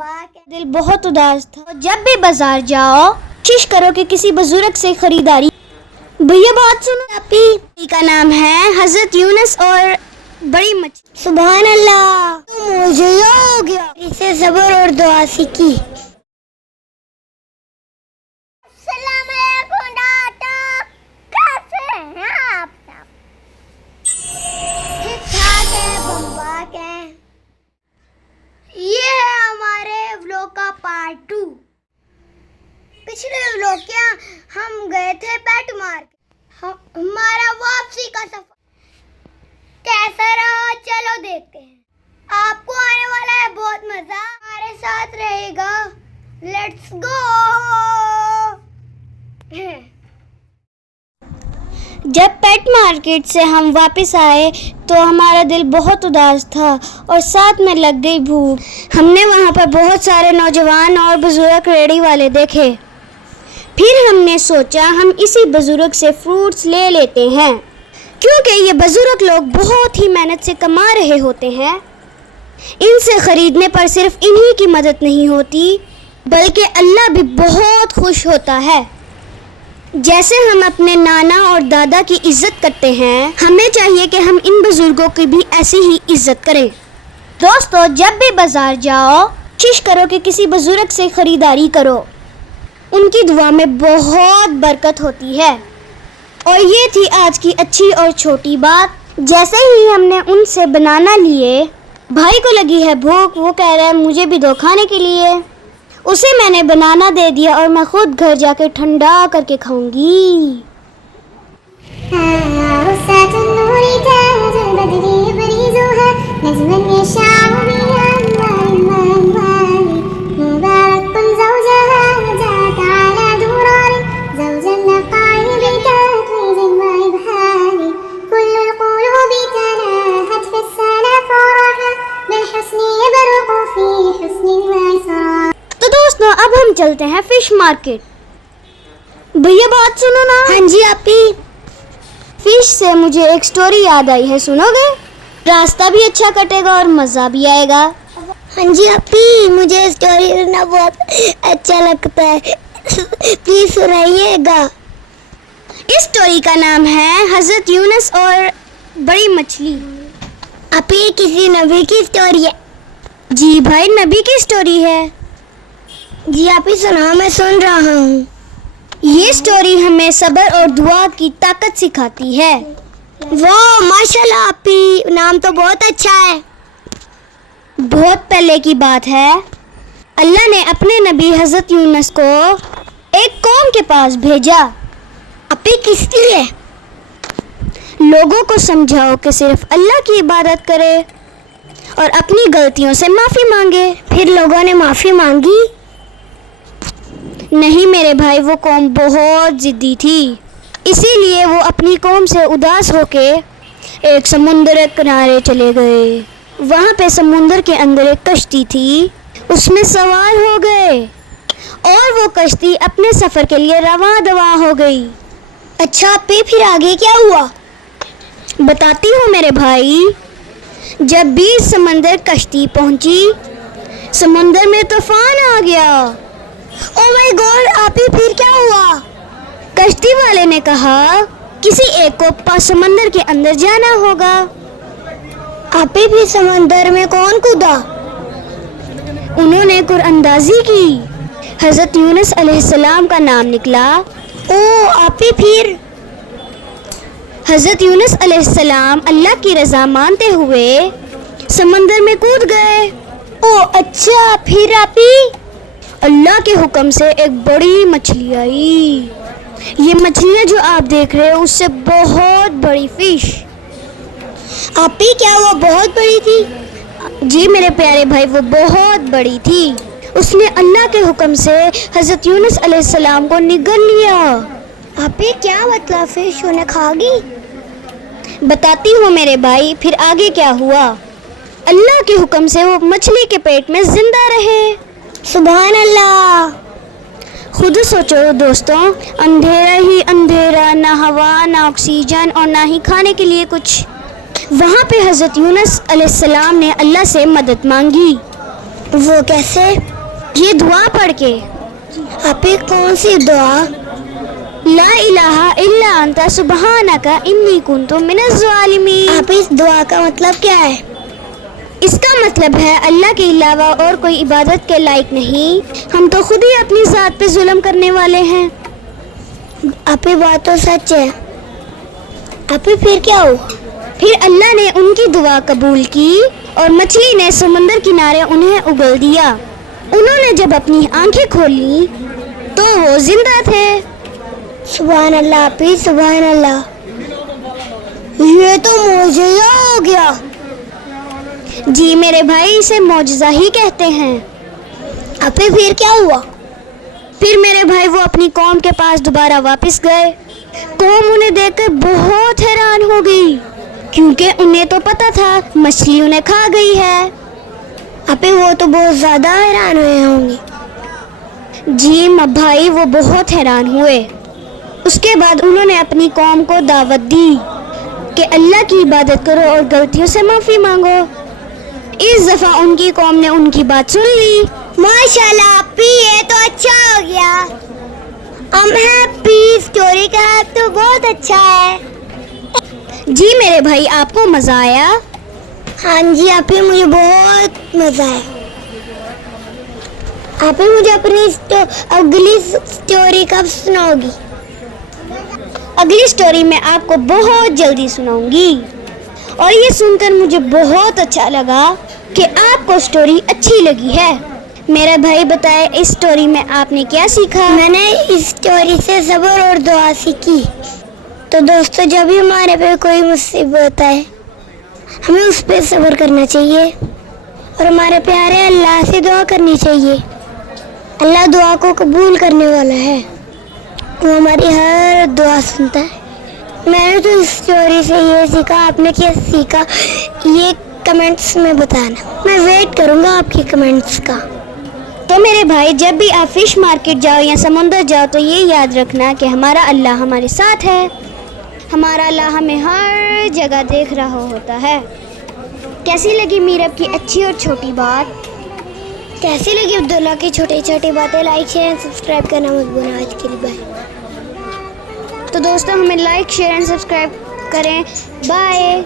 دل بہت اداس تھا. جب بھی بازار جاؤ کوشش کرو کہ کسی بزرگ سے خریداری. بھیا بات سنو. آپ کا نام ہے حضرت یونس اور بڑی مچھلی. سبحان اللہ, مجھے ہو گیا. اسے صبر اور دعا سیکھی. السلام علیکم ڈاکٹر, کیسے ہیں آپ سب؟ ٹھیک ٹھاک ہے, بمباک ہے. یہ ہے ہمارے ولاگ کا پارٹ 2. پچھلے ولاگ کیا ہم گئے تھے پیٹ مارکیٹ. ہمارا واپسی کا سفر کیسا رہا چلو دیکھتے ہیں. آپ کو آنے والا ہے بہت مزہ, ہمارے ساتھ رہے گا. Let's go. جب پیٹ مارکیٹ سے ہم واپس آئے تو ہمارا دل بہت اداس تھا اور ساتھ میں لگ گئی بھوک. ہم نے وہاں پر بہت سارے نوجوان اور بزرگ ریڑھی والے دیکھے. پھر ہم نے سوچا ہم اسی بزرگ سے فروٹس لے لیتے ہیں, کیونکہ یہ بزرگ لوگ بہت ہی محنت سے کما رہے ہوتے ہیں. ان سے خریدنے پر صرف انہی کی مدد نہیں ہوتی بلکہ اللہ بھی بہت خوش ہوتا ہے. جیسے ہم اپنے نانا اور دادا کی عزت کرتے ہیں, ہمیں چاہیے کہ ہم ان بزرگوں کی بھی ایسی ہی عزت کریں. دوستو, جب بھی بازار جاؤ کوشش کرو کہ کسی بزرگ سے خریداری کرو. ان کی دعا میں بہت برکت ہوتی ہے. اور یہ تھی آج کی اچھی اور چھوٹی بات. جیسے ہی ہم نے ان سے بنانا لیے, بھائی کو لگی ہے بھوک, وہ کہہ رہا ہے مجھے بھی دو کھانے کے لیے. اسے میں نے بنانا دے دیا اور میں خود گھر جا کے ٹھنڈا کر کے کھاؤں گی. اب ہم چلتے ہیں فش مارکیٹ. بھیا بات سنو نا. ہاں جی آپی. فش سے مجھے ایک سٹوری یاد آئی ہے, سنو گے؟ راستہ بھی اچھا کٹے گا اور مزہ بھی آئے گا. ہاں جی آپی, مجھے سٹوری سننا بہت اچھا لگتا ہے, پلیز سنائیے گا. اس سٹوری کا نام ہے حضرت یونس اور بڑی مچھلی. آپی کسی نبی کی سٹوری ہے؟ جی بھائی, نبی کی سٹوری ہے. جی آپ ہی سنا, میں سن رہا ہوں. یہ سٹوری ہمیں صبر اور دعا کی طاقت سکھاتی ہے. واہ ماشاءاللہ آپی, نام تو بہت اچھا ہے. بہت پہلے کی بات ہے, اللہ نے اپنے نبی حضرت یونس کو ایک قوم کے پاس بھیجا. آپی کس لیے؟ لوگوں کو سمجھاؤ کہ صرف اللہ کی عبادت کرے اور اپنی غلطیوں سے معافی مانگے. پھر لوگوں نے معافی مانگی؟ نہیں میرے بھائی, وہ قوم بہت ضدی تھی, اسی لیے وہ اپنی قوم سے اداس ہو کے ایک سمندر کے کنارے چلے گئے. وہاں پہ سمندر کے اندر ایک کشتی تھی, اس میں سوار ہو گئے اور وہ کشتی اپنے سفر کے لیے رواں دواں ہو گئی. اچھا پھر آگے کیا ہوا؟ بتاتی ہوں میرے بھائی. جب بیچ سمندر کشتی پہنچی, سمندر میں طوفان آ گیا. او مائی گاڈ آپی, پھر کیا ہوا؟ کشتی والے نے کہا کسی ایک کو سمندر کے اندر جانا ہوگا. آپی پھر سمندر میں کون کودا؟ انہوں نے قرآن اندازی کی. حضرت یونس علیہ السلام کا نام نکلا. او آپی پھر؟ حضرت یونس علیہ السلام اللہ کی رضا مانتے ہوئے سمندر میں کود گئے. او اچھا, پھر آپی؟ اللہ کے حکم سے ایک بڑی مچھلی آئی. یہ مچھلیاں جو آپ دیکھ رہے ہیں اس سے بہت بڑی فش. آپی کیا وہ بہت بڑی تھی؟ جی میرے پیارے بھائی, وہ بہت بڑی تھی. اس نے اللہ کے حکم سے حضرت یونس علیہ السلام کو نگل لیا. آپی کیا مطلب فش انہیں کھا گئی؟ بتاتی ہوں میرے بھائی, پھر آگے کیا ہوا. اللہ کے حکم سے وہ مچھلی کے پیٹ میں زندہ رہے. سبحان اللہ. خود سوچو دوستوں, اندھیرا ہی اندھیرا, نہ ہوا نہ آکسیجن اور نہ ہی کھانے کے لیے کچھ. وہاں پہ حضرت یونس علیہ السلام نے اللہ سے مدد مانگی. وہ کیسے؟ یہ دعا پڑھ کے۔ آپی کون سی دعا؟ لا الہ الا انت سبحانک انی کنت من الظالمین۔ آپ اس دعا کا مطلب کیا ہے؟ اس کا مطلب ہے اللہ کے علاوہ اور کوئی عبادت کے لائق نہیں، ہم تو خود ہی اپنی ذات پہ ظلم کرنے والے ہیں۔ آپی بات تو سچ ہے۔ آپی پھر کیا ہوا؟ پھر اللہ نے ان کی دعا قبول کی اور مچھلی نے سمندر کنارے انہیں اگل دیا۔ انہوں نے جب اپنی آنکھیں کھولی تو وہ زندہ تھے۔ سبحان اللہ آپی، سبحان اللہ، یہ تو معجزہ ہو گیا۔ جی میرے بھائی، اسے معجزہ ہی کہتے ہیں۔ آپی پھر کیا ہوا؟ پھر میرے بھائی وہ اپنی قوم کے پاس دوبارہ واپس گئے۔ قوم انہیں دیکھ کر بہت حیران ہو گئی، کیونکہ انہیں تو پتا تھا مچھلی انہیں کھا گئی ہے۔ آپی وہ تو بہت زیادہ حیران ہوئے ہوں گے۔ جی بھائی، وہ بہت حیران ہوئے۔ اس کے بعد انہوں نے اپنی قوم کو دعوت دی کہ اللہ کی عبادت کرو اور غلطیوں سے معافی مانگو۔ اس دفعہ ان کی قوم نے ان کی بات سن لی۔ ماشاءاللہ آپی، یہ تو اچھا ہو گیا۔ ہیپی اسٹوری کا تو بہت اچھا ہے۔ جی میرے بھائی، آپ کو مزہ آیا؟ ہاں جی آپی، مجھے بہت مزہ آیا۔ آپی مجھے اپنی اگلی اسٹوری کب سناؤ گی؟ اگلی اسٹوری میں آپ کو بہت جلدی سناؤں گی، اور یہ سن کر مجھے بہت اچھا لگا کہ آپ کو اسٹوری اچھی لگی ہے۔ میرا بھائی بتائے، اس اسٹوری میں آپ نے کیا سیکھا؟ میں نے اس اسٹوری سے صبر اور دعا سیکھی۔ تو دوستو، جب بھی ہمارے پہ کوئی مصیبت ہے ہمیں اس پہ صبر کرنا چاہیے اور ہمارے پیارے اللہ سے دعا کرنی چاہیے۔ اللہ دعا کو قبول کرنے والا ہے، وہ ہماری ہر دعا سنتا ہے۔ میں نے تو اس اسٹوری سے یہ سیکھا، آپ نے کیا سیکھا یہ کمنٹس میں بتانا، میں ویٹ کروں گا آپ کے کمنٹس کا۔ تو میرے بھائی، جب بھی آپ فش مارکیٹ جاؤ یا سمندر جاؤ تو یہ یاد رکھنا کہ ہمارا اللہ ہمارے ساتھ ہے۔ ہمارا اللہ ہمیں ہر جگہ دیکھ رہا ہوتا ہے۔ کیسی لگی میرب کی اچھی اور چھوٹی بات؟ کیسی لگی عبداللہ کی چھوٹی چھوٹی باتیں؟ لائک شیئر سبسکرائب کرنا مت بھولنا۔ آج کے لیے بائے۔ تو دوستوں، ہمیں لائک شیئر اینڈ سبسکرائب کریں۔ بائے۔